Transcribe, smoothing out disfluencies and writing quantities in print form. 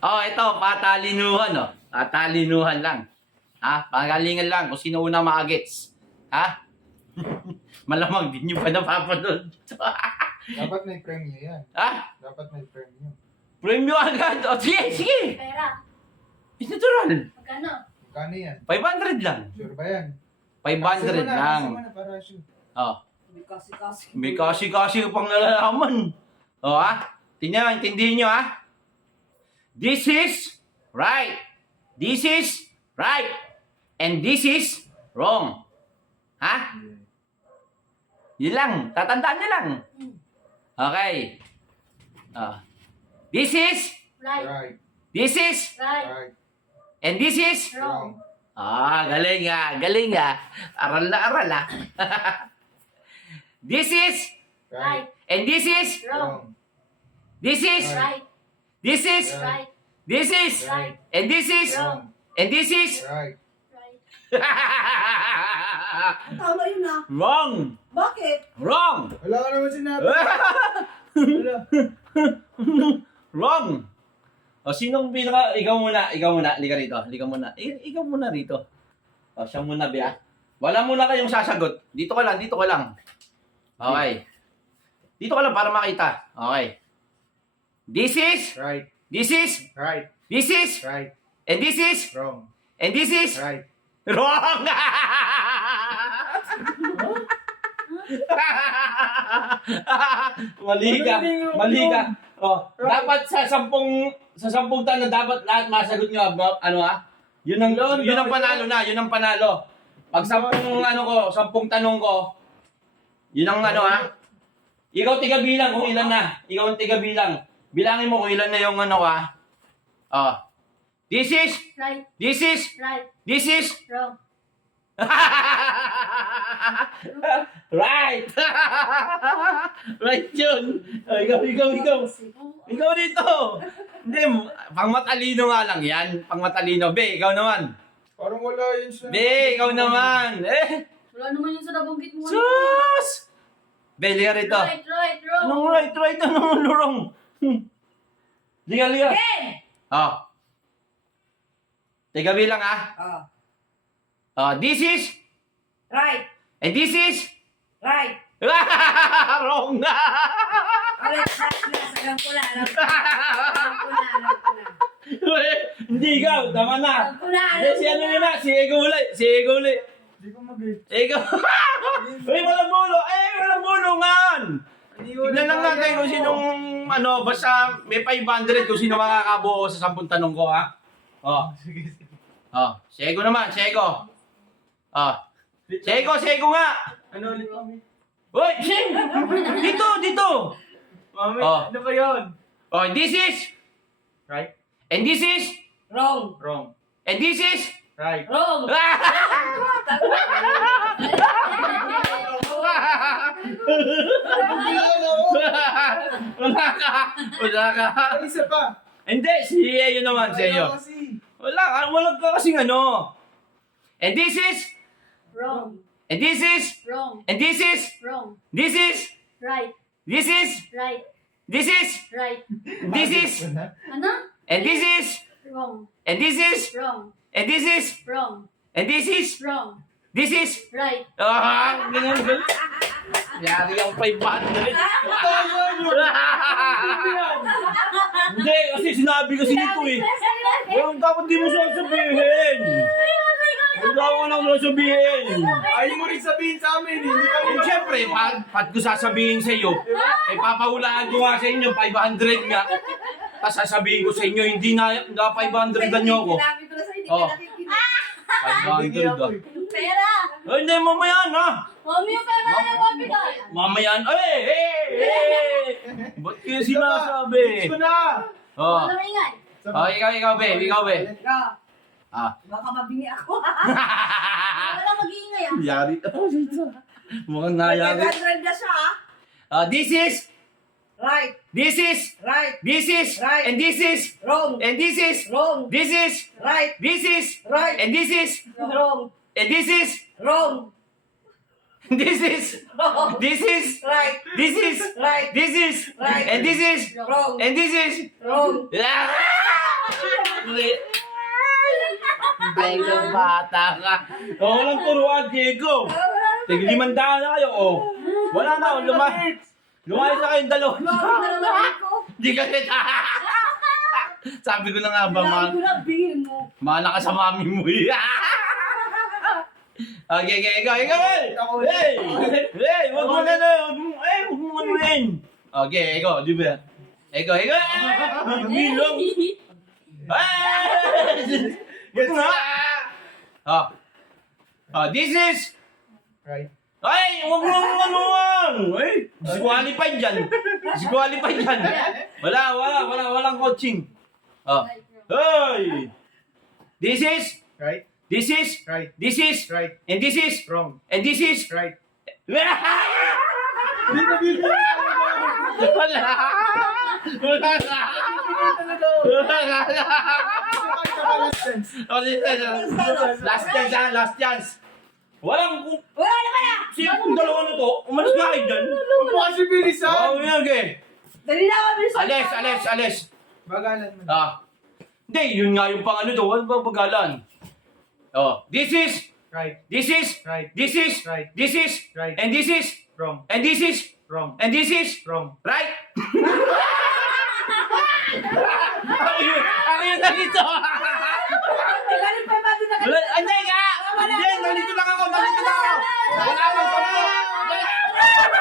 Oh, ito, patalinuhan, oh. Patalinuhan lang. Ha? Pagalingan lang kung sino unang makagets. Ha? Malamang din yung pa napapanood. Dapat may premyo yan. Ha? Dapat may premyo. Premyo agad. O, sige, sige. Pera. It's natural. Magkano? Magkano yan? 500 lang. Sure ba yan? 500 lang. Kasi mo na para sure. Oh. May kasi-kasi. May kasi-kasi pang nalalaman. O, ha? Tingnan, intindihin nyo, ha? This is right. This is right. And this is wrong. Ha? Yun lang. Tatandaan nyo lang. Okay. This is, Right. Right. this is, Right. Right. and this is. Wrong. Galing nga, galing nga. Aral na aral, ha? This is, Right. and this is, Wrong. this is, Right. this is, Right. this is, Right. and this is, Wrong. and this is. Right. Right. Tama yun ah. Wrong! Bakit? Wrong! Wala ka naman sinabi. Wala. Wrong! O, sinong pinaka... Ikaw muna, Halika rito. Halika muna. Ikaw muna rito. O, siya muna, Bea. Wala muna kayong sasagot. Dito ka lang. Okay. Dito ka lang para makita. Okay. This is, Right. this is, Right. this is, Right. and this is, Wrong. and this is, Right. wrong! Mali ka. Mali ka. Oh, dapat sa sampung tanong dapat lahat masagot nyo. Ano ha? Yun ang panalo na. Yun ang panalo. Pag sampung tanong ko, yun ang ano ha? Ikaw tiga bilang kung ilan na. Ikaw ang tiga bilang. Bilangin mo kung ilan na yung ano ha. Oh. This is, Right. this is, Right. this is, Wrong. right! Right yun! Oh, ikaw. Ikaw dito! Hindi, pang matalino nga lang yan. Pang matalino. Be, ikaw naman. Parang wala yun sa... Be, ikaw naman. Wala naman yung sa nabanggit mo. Sus! Be, liga rito. Right. Wrong. Anong right? Anong wrong? Liga. Eh! Oh. Tiga bilang ah. Ah. This is, Right. and this is, Right. wrong na. Correct. Alam ko na. Hindi ikaw, tama na. Alam ko na. Si ano yun na, si Ego uli. Hindi ko mag-get. Ego. Uy, walang bulo. Walang bulungan. Tignan lang natin kung sinong, basta may 500 kung sino makakabuo sa 10 tanong ko, ha? Sige. Si Ego naman, si Ego. Si Ego nga. Ano ulit kami? Uy, Shing! Dito. Mami, Oh. ano ba yun? This is, Right. and this is, Wrong. Wrong. and this is. Right. Wrong. Wala ka. Ay, isa pa. Hindi, si Eyo naman, si Eyo. Wala kasi. Wala ka kasing ano. And this is, Wrong. and this is, Wrong. and this is, Wrong. this is, Right. this is, Right. this is, Right. this is, Ano? and this is, Wrong. and this is, Wrong. and this is, Wrong. and this is, Wrong. this is. Right. Ganyan. Yari ang 500. Hindi, kasi sinabi kasi nito eh. Dapat di mo sasabihin. Dapat lang sasabihin. Ayaw mo rin sabihin sa amin. Hindi kami Siyempre, pag ko sasabihin sa iyo, papahulaan ko nga sa inyo, 500 nga. Tapos sasabihin ko sa inyo, hindi na 500 na nyo ako. Sinabi ko na sa hindi Oh. ka nakikinig. 500 ah. Pera. Hindi, mamaya na. Mami, yung pera na yung mabigay. Mamaya na. Ba't kayo sinasabi? Gusto na. Oh. Wala ingay. Ikaw, be. Ah, baka mabingi ako. Wala mag-iingay ah. Yari. Mukhang nayari. 500 na siya ah. This is, Right. this is, Right. this is, Right. and this is, Wrong. and this is, Wrong. this is, Right. this is, Right. and this is, Wrong. and this is, Wrong. this is, Wrong. this is, Right. this is, Right. this is, Right. and this is, Wrong. and this is. Wrong. Ah! Sorry. Ay, isang bata ka. Oh, walang turuan, Diego. Tig-500 na kayo, oh. Wala na, lumayas na kayong dalawa. Hindi ka rin. Sabi ko na nga ba, Kailangan ko lang bingin mo. mana ka sa mami mo. Okay, ikaw. Hey! Hey, wag mo na. Wag mo manuin. Okay, ikaw, di ba? Ikaw. Bilong. Yes, This is... Right. Ay, wag mo manuan. Ay, disqualified yan. Walang coaching. Hey! This is... Right. This is... Right. This is... Right. And this is... Wrong. And this is... Right. Wala! Last chance. Walang... Wala naman ah! Sino kung dalawa na to? Umalis nga kayo dyan. Huwag mo kasi bilisan. Yan, okay. Dali na kami sa... Ales. Bagalan mo. Hindi, yun nga yung pang ano to. Wala ba bagalan? This is... Right. This is... Right. This is... Right. This is... Right. And this is... Wrong. And this is... Wrong. And this is... Wrong. Right? Ako yun na dito. Galing pa ba doon na kayo? Hindi ka! Hindi, nandito lang ako. Wala akong sampo.